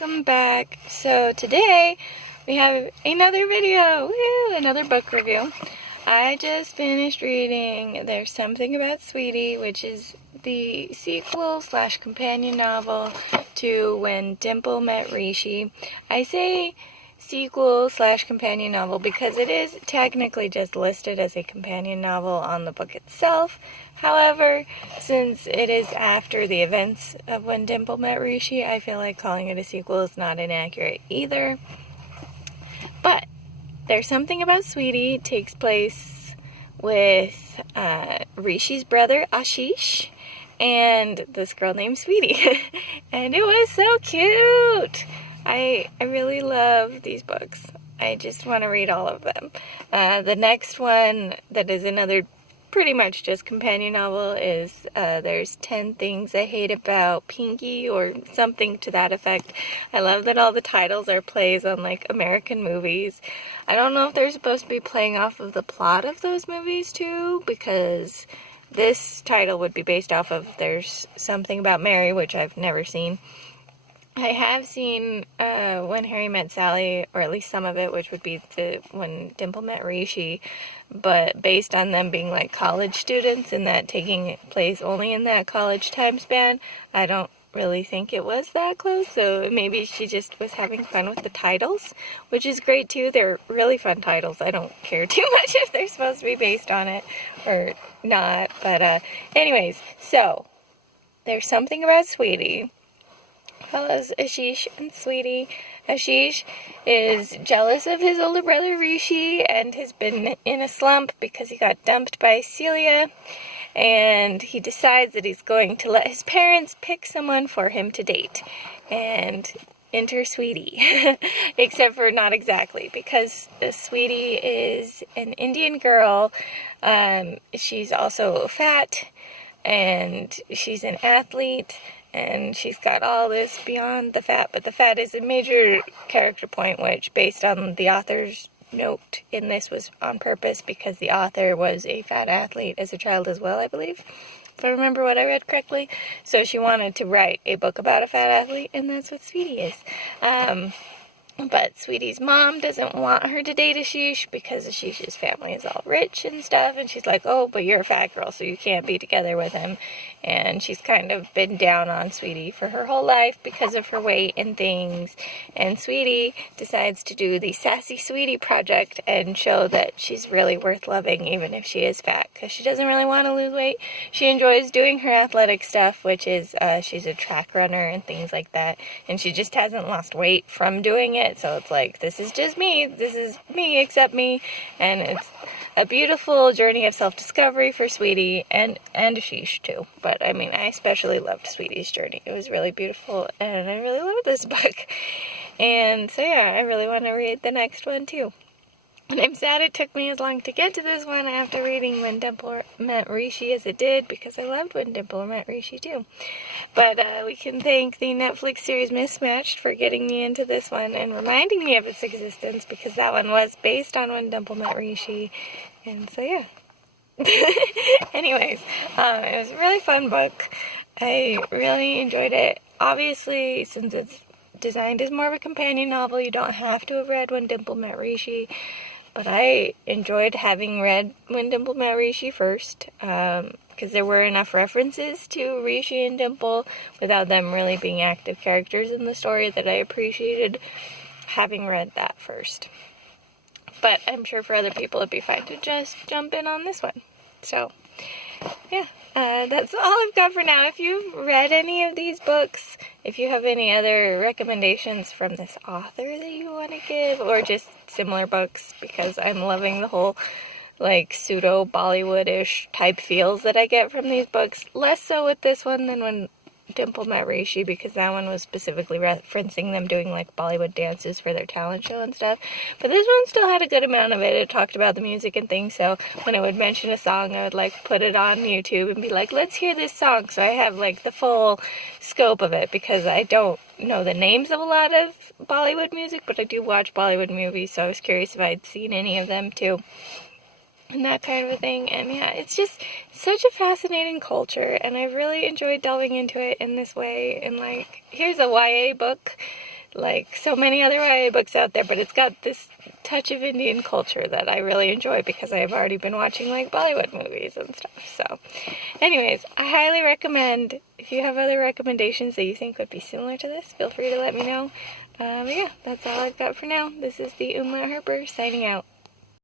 Welcome back. So today we have another video, woo, another book review. I just finished reading There's Something About Sweetie, which is the sequel / companion novel to When Dimple Met Rishi. I say sequel / companion novel because it is technically just listed as a companion novel on the book itself. However, since it is after the events of When Dimple Met Rishi, I feel like calling it a sequel is not inaccurate either. But There's Something About Sweetie takes place with Rishi's brother Ashish and this girl named Sweetie. And it was so cute! I really love these books. I just want to read all of them. The next one that is another pretty much just companion novel is There's 10 Things I Hate About Pinky, or something to that effect. I love that all the titles are plays on like American movies. I don't know if they're supposed to be playing off of the plot of those movies too, because this title would be based off of There's Something About Mary, which I've never seen. I have seen When Harry Met Sally, or at least some of it, which would be When Dimple Met Rishi, but based on them being like college students and that taking place only in that college time span, I don't really think it was that close, so maybe she just was having fun with the titles, which is great too. They're really fun titles. I don't care too much if they're supposed to be based on it or not, but anyways, so There's Something About Sweetie follows Ashish and Sweetie. Ashish is jealous of his older brother Rishi and has been in a slump because he got dumped by Celia, and he decides that he's going to let his parents pick someone for him to date. And enter Sweetie. Except for not exactly, because Sweetie is an Indian girl. She's also fat, and she's an athlete, and she's got all this beyond the fat, but the fat is a major character point, which, based on the author's note in this, was on purpose because the author was a fat athlete as a child as well, I believe, if I remember what I read correctly. So she wanted to write a book about a fat athlete, and that's what Sweetie is. But Sweetie's mom doesn't want her to date Ashish because Ashish's family is all rich and stuff, and she's like, oh, but you're a fat girl, so you can't be together with him. And she's kind of been down on Sweetie for her whole life because of her weight and things. And Sweetie decides to do the Sassy Sweetie project and show that she's really worth loving even if she is fat, because she doesn't really want to lose weight. She enjoys doing her athletic stuff, which is she's a track runner and things like that, and she just hasn't lost weight from doing it. So it's like, this is just me, this is me, except me, and it's a beautiful journey of self-discovery for Sweetie, and Ashish too. But I mean, I especially loved Sweetie's journey. It was really beautiful, and I really loved this book. And so yeah, I really want to read the next one too. And I'm sad it took me as long to get to this one after reading When Dimple Met Rishi as it did, because I loved When Dimple Met Rishi too. But we can thank the Netflix series Mismatched for getting me into this one and reminding me of its existence, because that one was based on When Dimple Met Rishi. And so yeah. Anyways, it was a really fun book. I really enjoyed it. Obviously, since it's designed as more of a companion novel, you don't have to have read When Dimple Met Rishi. But I enjoyed having read When Dimple Met Rishi first, because there were enough references to Rishi and Dimple without them really being active characters in the story that I appreciated having read that first. But I'm sure for other people it'd be fine to just jump in on this one. So, yeah. That's all I've got for now. If you've read any of these books, if you have any other recommendations from this author that you want to give, or just similar books, because I'm loving the whole like pseudo Bollywood-ish type feels that I get from these books. Less so with this one than When Dimple Met Rishi, because that one was specifically referencing them doing like Bollywood dances for their talent show and stuff. But this one still had a good amount of it. It talked about the music and things, so when I would mention a song, I would like put it on YouTube and be like, let's hear this song. So I have like the full scope of it, because I don't know the names of a lot of Bollywood music, but I do watch Bollywood movies, so I was curious if I'd seen any of them too. and that kind of a thing. And yeah, it's just such a fascinating culture, and I've really enjoyed delving into it in this way. And like, here's a YA book like so many other YA books out there, but it's got this touch of Indian culture that I really enjoy because I've already been watching like Bollywood movies and stuff. So anyways, I highly recommend, if you have other recommendations that you think would be similar to this, feel free to let me know. But yeah, that's all I've got for now. This is the Umlaut Harper signing out.